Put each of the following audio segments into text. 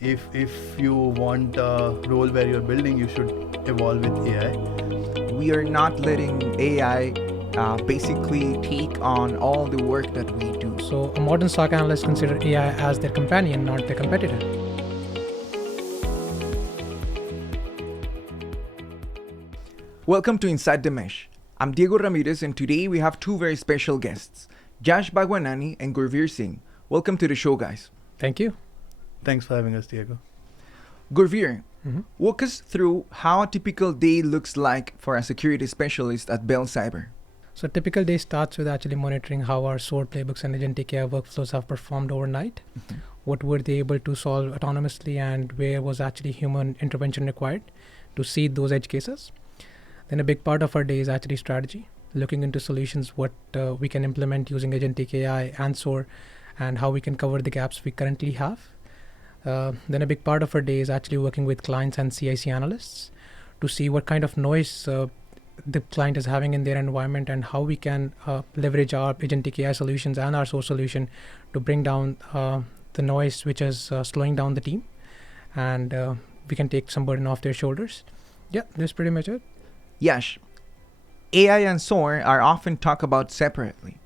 If you want a role where you're building, you should evolve with AI. We are not letting AI basically take on all the work that we do. So a modern SOC analyst consider AI as their companion, not their competitor. Welcome to Inside the Mesh. I'm Diego Ramirez, and today we have two very special guests, Yash Bhagwanani and Gurveer Singh. Welcome to the show, guys. Thank you. Thanks for having us, Diego. Gurveer, walk us through how a typical day looks like for a security specialist at Bell Cyber. So a typical day starts with actually monitoring how our SOAR playbooks and agentic AI workflows have performed overnight. What were they able to solve autonomously, and where was actually human intervention required to seed those edge cases. Then a big part of our day is actually strategy, looking into solutions, what we can implement using agentic AI and SOAR, and how we can cover the gaps we currently have. Then a big part of our day is actually working with clients and CIC analysts to see what kind of noise the client is having in their environment, and how we can leverage our agentic AI solutions and our SOAR solution to bring down the noise which is slowing down the team, and we can take some burden off their shoulders. Yeah, that's pretty much it. Yash, AI and SOAR are often talked about separately.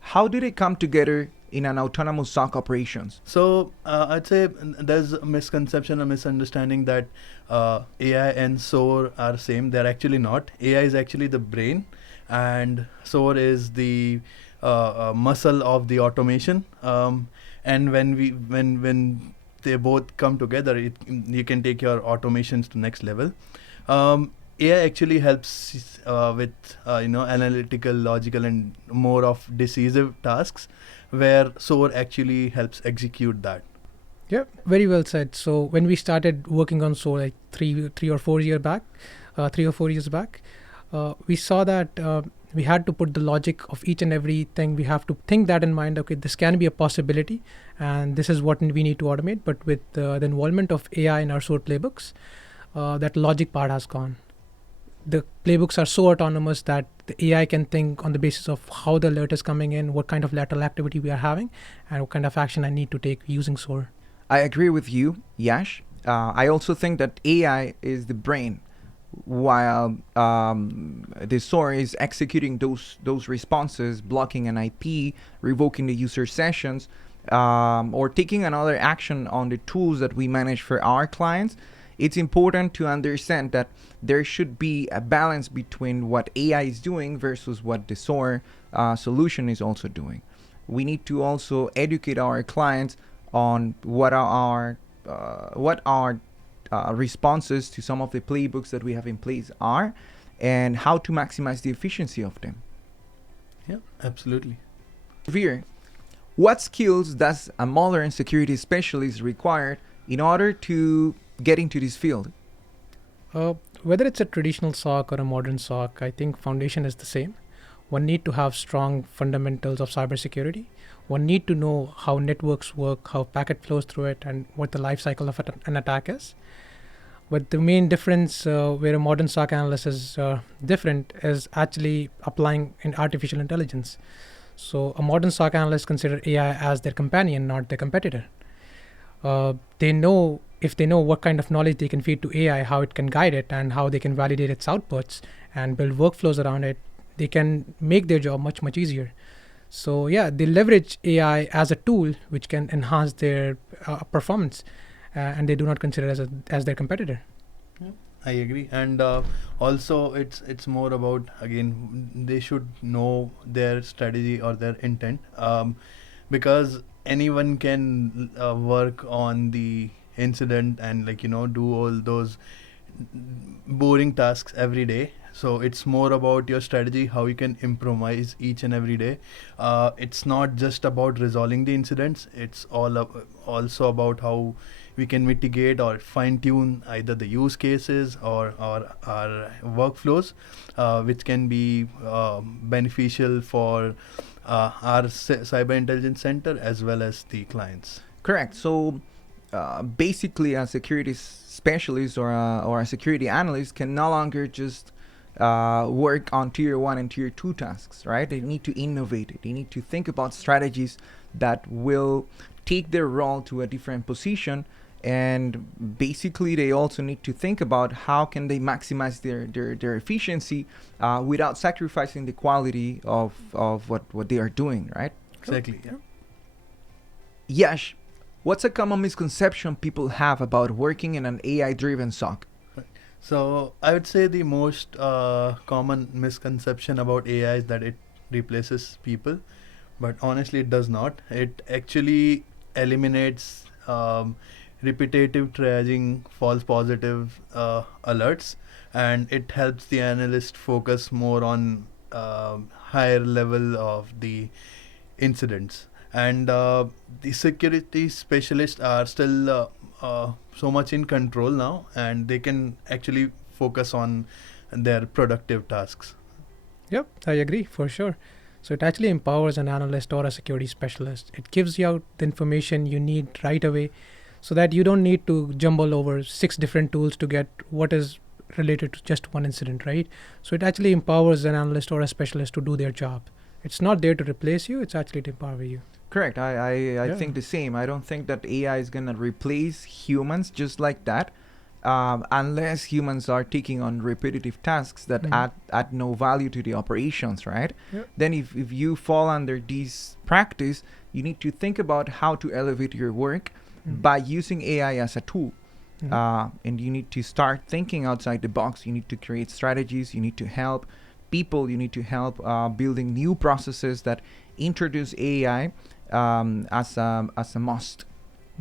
How do they come together in an autonomous SOC operations? So I'd say there's a misconception, a misunderstanding that AI and SOAR are same. They're actually not. AI is actually the brain, and SOAR is the muscle of the automation. And when they both come together, you can take your automations to next level. AI actually helps with analytical, logical, and more of decisive tasks, where SOAR actually helps execute that. Yeah, very well said. So when we started working on SOAR like 3 or 4 years back, we saw that we had to put the logic of each and everything. We have to think that in mind. Okay, this can be a possibility, and this is what we need to automate. But with the involvement of AI in our SOAR playbooks, that logic part has gone. The playbooks are so autonomous that the AI can think on the basis of how the alert is coming in, what kind of lateral activity we are having, and what kind of action I need to take using SOAR. I agree with you, Yash. I also think that AI is the brain, while the SOAR is executing those responses, blocking an IP, revoking the user sessions, or taking another action on the tools that we manage for our clients. It's important to understand that there should be a balance between what AI is doing versus what the SOAR solution is also doing. We need to also educate our clients on what our responses to some of the playbooks that we have in place are, and how to maximize the efficiency of them. Yeah, absolutely. Veer, what skills does a modern security specialist require in order to get into this field? Whether it's a traditional SOC or a modern SOC, I think foundation is the same. One need to have strong fundamentals of cybersecurity. One need to know how networks work, how packet flows through it, and what the life cycle of an attack is. But the main difference where a modern SOC analyst is different is actually applying in artificial intelligence. So a modern SOC analyst consider AI as their companion, not their competitor. If they know what kind of knowledge they can feed to AI, how it can guide it, and how they can validate its outputs and build workflows around it, they can make their job much, much easier. So yeah, they leverage AI as a tool which can enhance their performance, and they do not consider it as their competitor. Yeah, I agree. And also it's more about, again, they should know their strategy or their intent, because anyone can work on the incident and do all those boring tasks every day. So it's more about your strategy, how you can improvise each and every day. It's not just about resolving the incidents. It's also about how we can mitigate or fine tune either the use cases or our workflows, which can be beneficial for our cyber intelligence center as well as the clients. Correct. So basically, a security specialist or a security analyst can no longer just work on tier 1 and tier 2 tasks, right? They need to innovate. They need to think about strategies that will take their role to a different position and basically they also need to think about how can they maximize their efficiency without sacrificing the quality of what they are doing, right? Exactly. Yeah. Yash, what's a common misconception people have about working in an AI-driven SOC? So I would say the most common misconception about AI is that it replaces people, but honestly, it does not. It actually eliminates repetitive triaging, false positive alerts, and it helps the analyst focus more on higher level of the incidents. And the security specialists are still so much in control now, and they can actually focus on their productive tasks. Yep, I agree for sure. So it actually empowers an analyst or a security specialist. It gives you out the information you need right away so that you don't need to jumble over 6 different tools to get what is related to just one incident, right? So it actually empowers an analyst or a specialist to do their job. It's not there to replace you, it's actually to empower you. Correct. I Yeah. think the same. I don't think that AI is gonna replace humans just like that, unless humans are taking on repetitive tasks that add no value to the operations, right? Yeah. Then if you fall under this practice, you need to think about how to elevate your work by using AI as a tool. And you need to start thinking outside the box. You need to create strategies. You need to help people. You need to help building new processes that introduce AI as a must.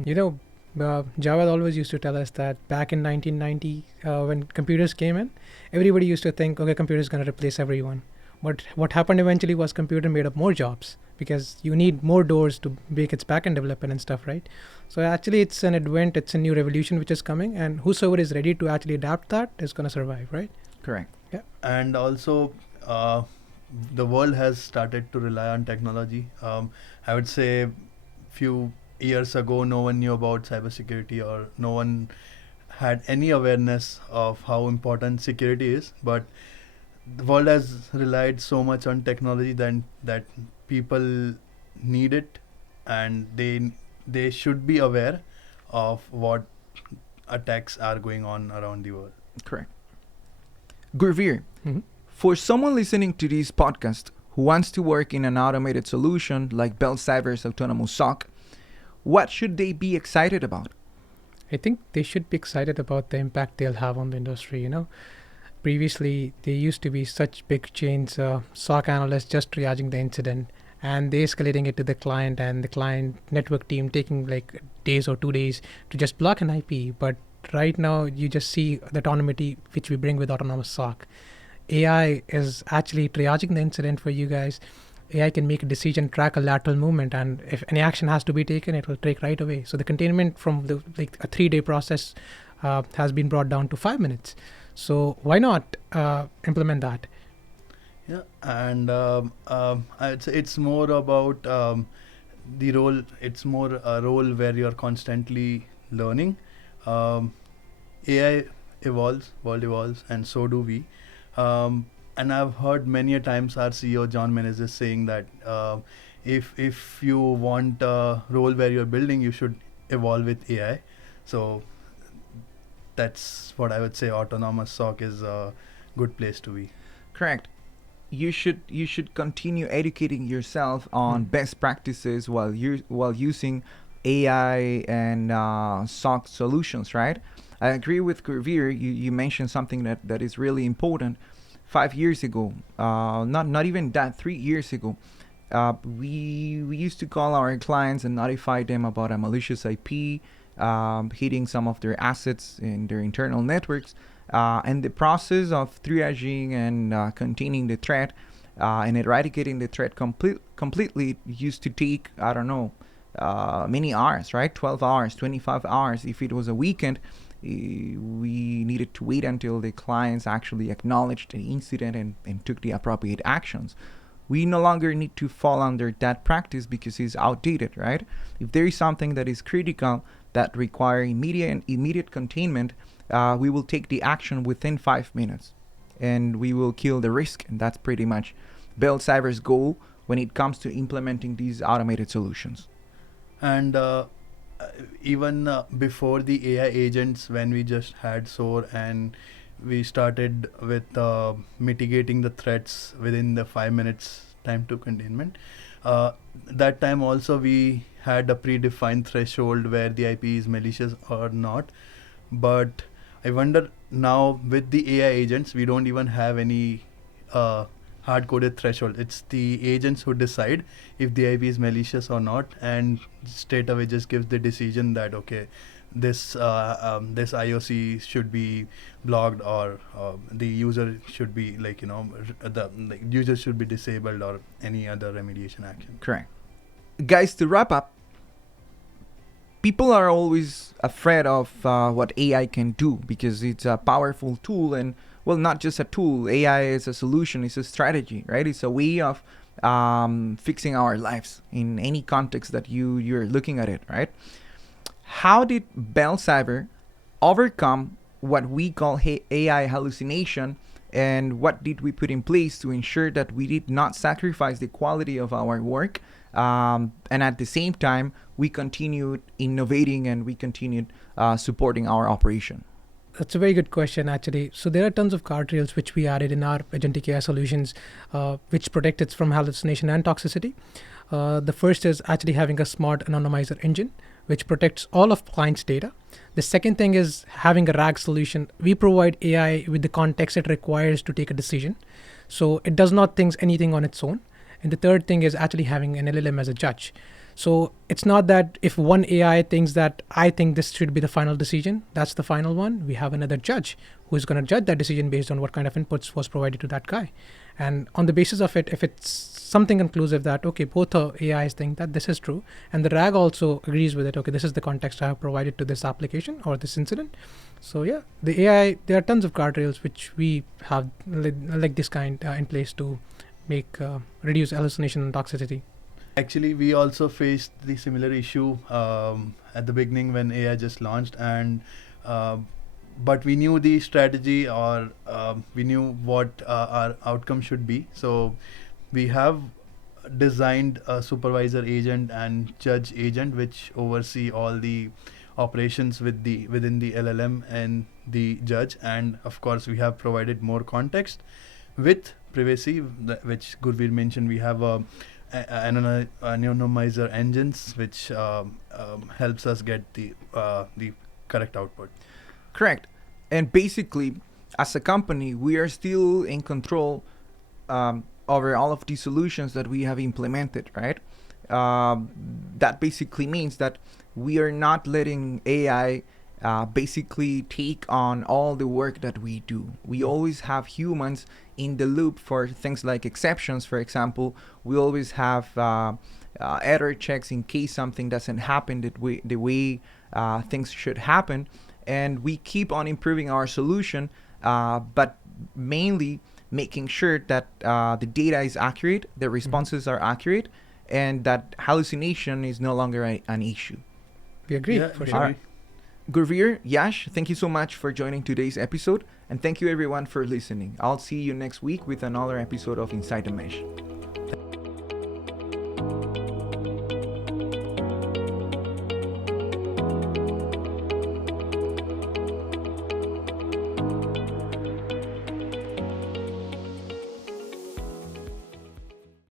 You know, Jawad always used to tell us that back in 1990, when computers came in, everybody used to think, okay, computer is going to replace everyone. But what happened eventually was computer made up more jobs because you need more doors to make its backend development and stuff, right? So actually, it's an advent, it's a new revolution which is coming, and whosoever is ready to actually adapt that is going to survive, right? Correct. Yeah. And also, the world has started to rely on technology. I would say few years ago, no one knew about cybersecurity, or no one had any awareness of how important security is. But the world has relied so much on technology that people need it, and they should be aware of what attacks are going on around the world. Correct. Gurveer, Mhm. for someone listening to this podcast who wants to work in an automated solution like Bell Cyber's autonomous SOC, what should they be excited about? I think they should be excited about the impact they'll have on the industry. You know, previously there used to be such big chains, SOC analysts just triaging the incident and they escalating it to the client, and the client network team taking like days or 2 days to just block an IP. But right now you just see the autonomy which we bring with autonomous SOC. AI is actually triaging the incident for you guys. AI can make a decision, track a lateral movement, and if any action has to be taken, it will take right away. So the containment from the like a 3-day process has been brought down to 5 minutes. So why not implement that? Yeah, and I'd say it's more about the role. It's more a role where you're constantly learning. AI evolves, world evolves, and so do we. And I've heard many a times our CEO John Menezes saying that if you want a role where you're building, you should evolve with AI. So that's what I would say. Autonomous SOC is a good place to be. Correct. You should continue educating yourself on best practices while using AI and SOC solutions, right? I agree with Gurveer. You mentioned something that is really important. 5 years ago, not even that, 3 years ago, we used to call our clients and notify them about a malicious IP hitting some of their assets in their internal networks. And the process of triaging and containing the threat and eradicating the threat completely used to take, I don't know, many hours, right? 12 hours, 25 hours. If it was a weekend, we needed to wait until the clients actually acknowledged the incident and took the appropriate actions. We no longer need to fall under that practice because it's outdated, right? If there is something that is critical that require immediate containment, we will take the action within 5 minutes and we will kill the risk. And that's pretty much Bell Cyber's goal when it comes to implementing these automated solutions. And even before the AI agents, when we just had SOAR and we started with mitigating the threats within the 5 minutes time to containment. That time also we had a predefined threshold where the IP is malicious or not. But I wonder now with the AI agents, we don't even have any hard-coded threshold. It's the agents who decide if the IP is malicious or not, and straight away just gives the decision that okay, this IOC should be blocked, or the user should be the user should be disabled, or any other remediation action. Correct. Guys, to wrap up, people are always afraid of what AI can do because it's a powerful tool, and well, not just a tool. AI is a solution, it's a strategy, right? It's a way of fixing our lives in any context that you're looking at it, right? How did Bell Cyber overcome what we call AI hallucination, and what did we put in place to ensure that we did not sacrifice the quality of our work, and at the same time we continued innovating and we continued supporting our operation? That's a very good question, actually. So there are tons of guardrails which we added in our agentic AI solutions, which protect it from hallucination and toxicity. The first is actually having a smart anonymizer engine, which protects all of client's data. The second thing is having a RAG solution. We provide AI with the context it requires to take a decision. So it does not think anything on its own. And the third thing is actually having an LLM as a judge. So it's not that if one AI thinks that I think this should be the final decision, that's the final one. We have another judge who is going to judge that decision based on what kind of inputs was provided to that guy. And on the basis of it, if it's something conclusive that, okay, both AIs think that this is true, and the RAG also agrees with it, okay, this is the context I have provided to this application or this incident. So yeah, the AI, there are tons of guardrails which we have like this kind in place to make reduce hallucination and toxicity. Actually, we also faced the similar issue at the beginning when AI just launched, and but we knew the strategy, or we knew what our outcome should be. So we have designed a supervisor agent and judge agent which oversee all the operations within the LLM and the judge, and of course we have provided more context with privacy, which Gurveer mentioned. We have anonymizer engines which helps us get the correct output. Correct. And basically, as a company, we are still in control over all of these solutions that we have implemented, right? That basically means that we are not letting AI basically take on all the work that we do. We always have humans in the loop for things like exceptions. For example, we always have error checks in case something doesn't happen the way things should happen, and we keep on improving our solution, but mainly making sure that the data is accurate, the responses are accurate, and that hallucination is no longer an issue. We agree, Yeah, for we sure. agree. Gurveer, Yash, thank you so much for joining today's episode, and thank you everyone for listening. I'll see you next week with another episode of Inside the Mesh.